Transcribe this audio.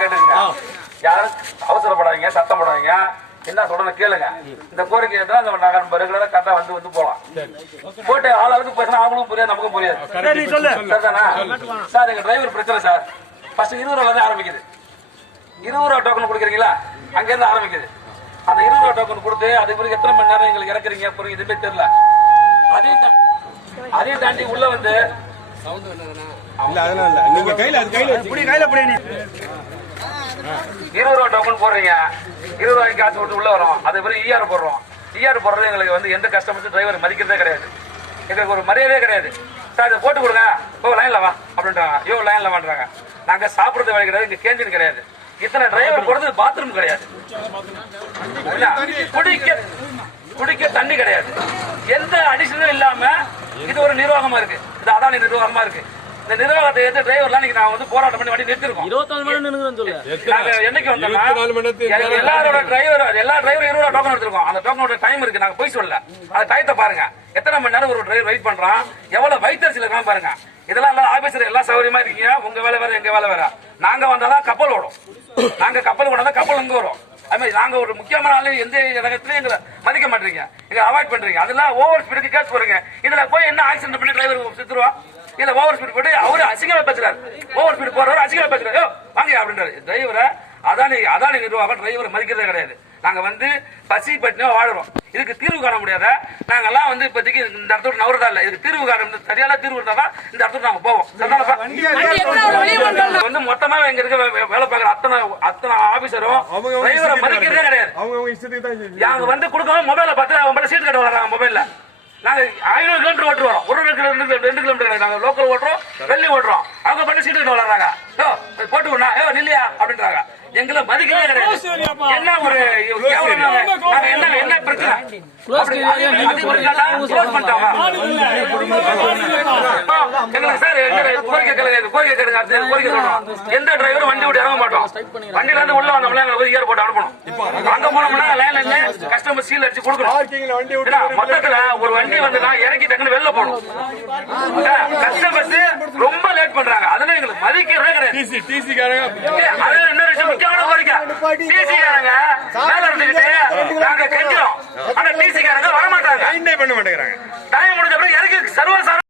கேட்டுங்க, யாரும் அவசரப்படாதீங்க, சத்தம் போடாதீங்க. என்ன சொல்றேன்னு கேளுங்க. இந்த கோரிக்கை நாங்க ரெகுலரா கரெக்டா வந்து போலாம். போட்டு ஆளாளுக்கு பேசினா அவங்களுக்கும் புரியாது, நமக்கும் புரியாது. சார் எங்க டிரைவர் பிரச்சனை சார். ஃபர்ஸ்ட் 20 ரூபா தான் ஆரம்பிக்குது. 20 ரூபா டோக்கன் கொடுக்குறீங்களா, அங்க இருந்து ஆரம்பிக்குது. அந்த 20 ரூபா டோக்கன் கொடுத்து அதுக்கு பிறகு எத்தனை மணி நேரம் எங்களுக்கு இறக்குறீங்க பிறகு எதுவுமே தெரியல. அதையும் தாண்டி உள்ள வந்து 20 ரூபா டோக்கன் போடுறீங்க, 20 ரூபாய்க்கு காசு விட்டு உள்ள வரும். அது பிறகு ER போடுறோம். ER போடுறது எங்களுக்கு வந்து எந்த கஸ்டமர்ஸும் டிரைவர் மதிக்கிறதே கிடையாது. எங்களுக்கு ஒரு மரியாதையே கிடையாது. சார் இதை போட்டு கொடுங்க, லைன்ல வா அப்படின்றாங்க. லைன்ல வான்றாங்க. நாங்க சாப்பிடுறது வேலை கிடையாது, இங்க கேண்டீன் கிடையாது. இத்தனை டிரைவர் போடுறது பாத்ரூம் கிடையாது, குடிக்க தண்ணி கிடையாது, எந்த அடிஷனும் இல்லாம இது ஒரு நிர்வாகமா இருக்கு. இது அதானி நிர்வாகமா இருக்கு. இந்த நிர்வாகத்தை எடுத்து டிரைவர்லாம் நான் வந்து போராட்டம் பண்ணி வண்டி நிறுத்திருக்கோம். 24 மணி நேரம் என்னைக்கு வந்தோம்னா எல்லாரோட எல்லா டிரைவரும் 20 ரூபா டோக்கன் எடுத்திருக்கோம். அந்த டோக்கனோட டைம் இருக்கு, நாங்க போய் சொல்லல. அந்த டயத்தை பாருங்க, எத்தனை மணி நேரம் ஒரு டிரைவர் வெயிட் பண்றான், எவ்வளவு வயிற்றுல இருக்கான் பாருங்க. இதெல்லாம் ஆபீசர் எல்லாம் சௌகரியமா இருக்கீங்க, உங்க வேலை வேற எங்க வேலை வேற. நாங்க வந்தாதான் கப்பல் ஓடும், நாங்க கப்பல் ஓடாதான் கப்பல் இங்க வரும். அது மாதிரி நாங்க ஒரு முக்கியமான ஆளு எந்த இடத்துலயும் எங்களை மதிக்க மாட்டீங்க, எங்க அவாய்ட் பண்றீங்க. அதெல்லாம் ஓவர் ஸ்பீடுக்கு கேஸ் போறீங்க. இதுல போய் என்ன ஆக்சிடென்ட் பண்ணி டிரைவர் செத்துருவா. இல்ல ஓவர் ஸ்பீட் போட்டு அவரு அசிங்கமா பேசுறாரு, ஓவர் ஸ்பீட் போறவர் அசிங்கமா பேசுறாரு, வாங்க அப்படின்றாரு டிரைவரை. அதானி நிர்வாகம் டிரைவரை மதிக்கிறதே கிடையாது. நாங்க வந்து பசி பட்டினா வாழுறோம். இதுக்கு தீர்வு காண முடியாத நாங்கெல்லாம் வந்து இப்போதைக்கு இந்த இடத்துல நவரதா இல்ல. இதுக்கு தீர்வு காண சரியான தீர்வு இருந்தா இந்த இடத்துல நாங்க போவோம். வந்து மொத்தமா எங்க இருக்க வேலை பார்க்குற அத்தனை ஆபீசரும் டிரைவரை மதிக்கிறதே கிடையாது. நாங்க வந்து கொடுக்காம மொபைல பார்த்து அவங்க சீட் கட்ட வர்றாங்க. மொபைல்ல நாங்க 500 கிலோமீட்டர் ஓட்டு வரோம், 1 கிலோமீட்டர் 2 கிலோமீட்டர் நாங்க லோக்கல் ஓட்டுறோம், வெள்ளி ஓட்டுறோம். அவங்க பண்ணி சீட்டு கட்ட வர்றாங்க, போட்டுக்கணும் நில்லையா அப்படின்றாங்க. எங்களை மதிக்கவே கிடையாது. என்ன ஒரு என்ன பிரச்சனை எந்த டிரைவரும் வண்டி விட்டு இறங்க மாட்டோம். வண்டியில இருந்து உள்ள வந்தோம்னா எங்களுக்கு ER போட்டு அனுப்பணும். அங்க போனோம்னா லைன்ல கஸ்டமர் சீல் அடிச்சு கொடுக்கணும். மொத்தத்துல ஒரு வண்டி வந்து இறக்கி டக்குன்னு வெளில போகணும். கஸ்டமர்ஸ் ரொம்ப லேட் பண்றாங்க, அதனால எங்களுக்கு மதிக்கிறதே கிடையாது. இன்னொரு விஷயம் முக்கியமான கோரிக்கை, டிசி காரங்க மேல இருந்துகிட்டு நாங்க கெஞ்சிரோம், ஆனா டிசி காரங்க வர மாட்டாங்க, டைம் முடிஞ்ச